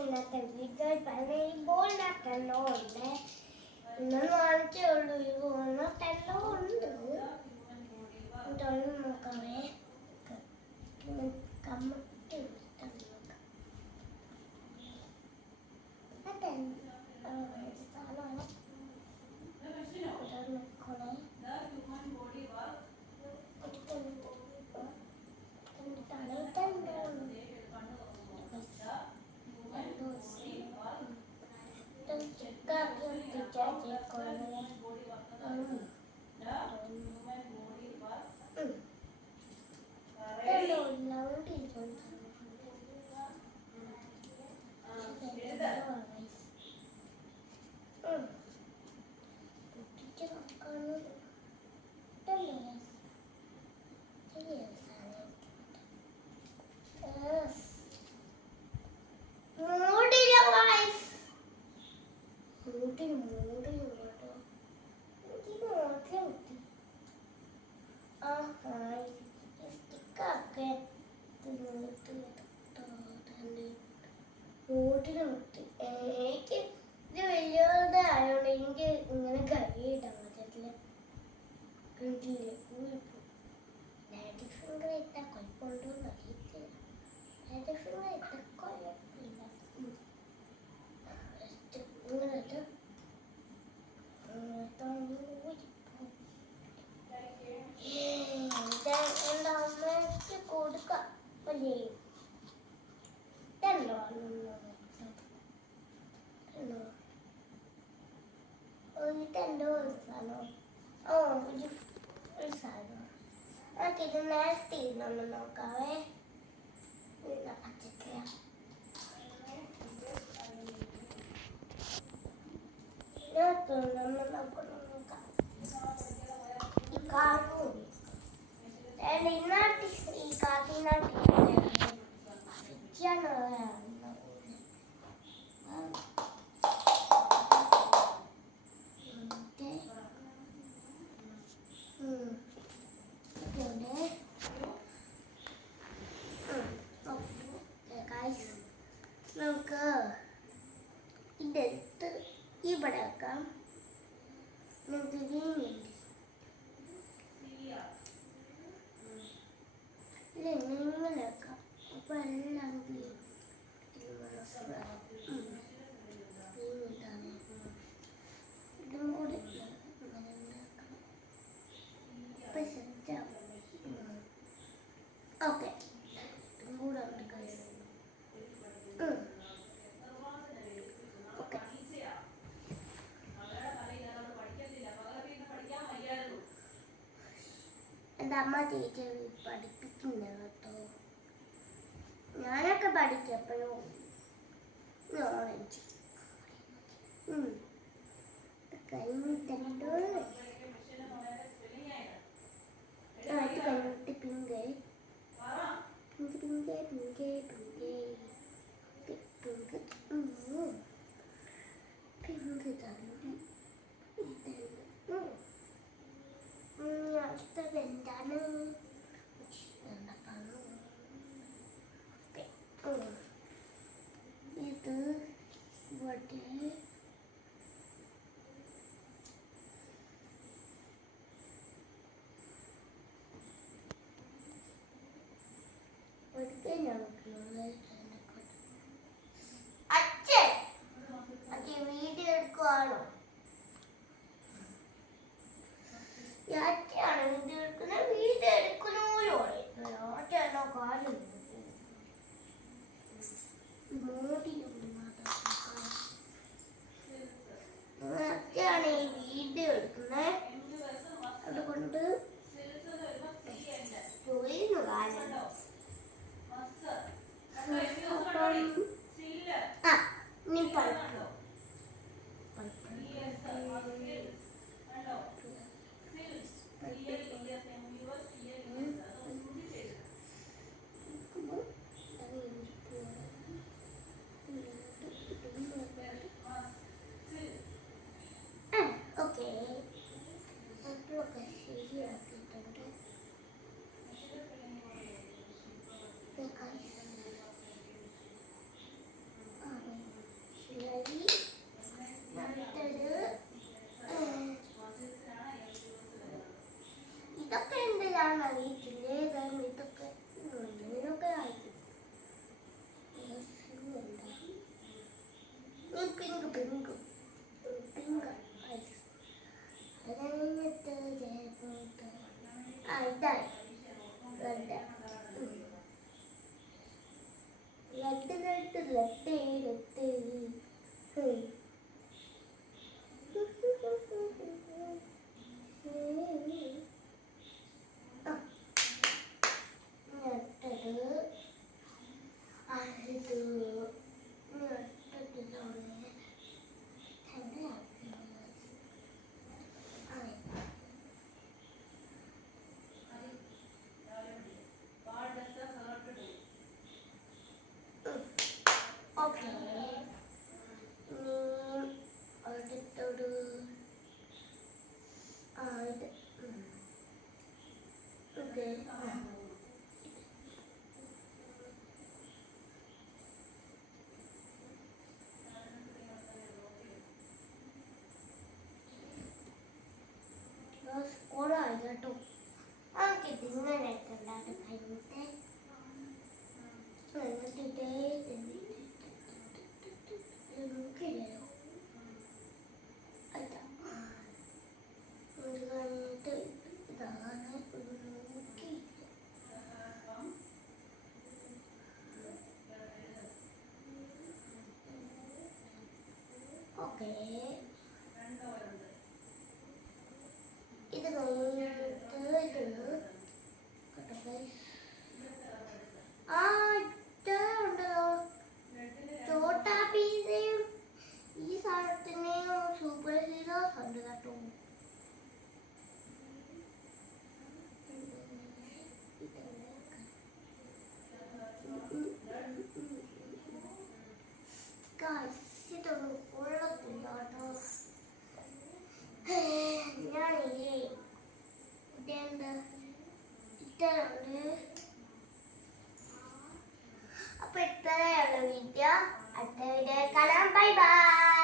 ഇന്നത്തെ വീഡിയോ ഈ ബോളിനകത്തെല്ലോ ഉണ്ട്. ഇന്ന് വാങ്ങിച്ചേ ഉള്ളൂ. ഈ ബോളിനകത്തെല്ലോ ഉണ്ട്. ഇതൊന്ന് നോക്കാവേ. കമ്മിട്ട് എനിക്ക് ഇത് വലിയവരുടെ ആയതുകൊണ്ട് എനിക്ക് ഇങ്ങനെ കഴിയിടാൻ പറ്റത്തില്ല. ഡാഡി ഫിംഗർ ഇട്ടാൽ കുഴപ്പമുണ്ടോന്ന് അറിയത്തില്ല. ഡാഡി ഫിംഗർ ഇട്ടാൽ കുഴപ്പമില്ല. എൻ്റെ അമ്മയ്ക്ക് കൊടുക്കാം. വലിയ ഇത് നേരത്തെ ഇരുന്നൊന്ന് നോക്കാവേ. പച്ചക്കറിയാ നോക്കാം. ഈ കാർട്ടൂൺ ഈ കാർട്ടൂണിനകത്ത് നമുക്ക് ഇതെടുത്ത് ഇവിടെ വെക്കാം. നമുക്ക് ഇങ്ങനെ വെക്കാം. അപ്പൊ എല്ലാം ഇതും കൂടി ഓക്കെ. ഇതും കൂടെ ഉണ്ട് ഗൈസ്. എൻ്റെ അമ്മ ടീച്ചർ പഠിപ്പിക്കുന്ന കേട്ടോ. ഞാനൊക്കെ പഠിച്ചപ്പോഴും ഓറഞ്ച് കഴിഞ്ഞിട്ടുണ്ടോ. അത് കഴിഞ്ഞിട്ട് pink pink pink pink pink pink തന്നു. അടുത്തത് എന്താണ്? ഇത് ഇവിടെ അച്ഛൻ വീഡിയോ എടുക്കുവാണോ? അച്ഛനാണ് വീഡിയോ എടുക്കുന്നത്. വീഡിയോ എടുക്കുന്ന പോലും അച്ഛനോ കാര്യം മോടി വീഡിയോ. അടുത്ത വീഡിയോ കാണാം. Bye bye.